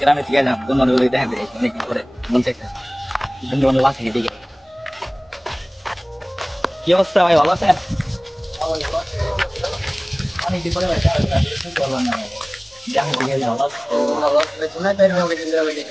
গ্রামে থেকে যান বন্ধু বান্ধব দেখা করে অনেক কি করে মন চাইছে বন্ধু বান্ধব আছে এদিকে কি অবস্থা ভাই ভালো আছেন অনেকদিন পরে ভাই বললাম না গ্রামে থেকে যাও ভালো আছে শোনা তাই হবে কিন্তু অনেক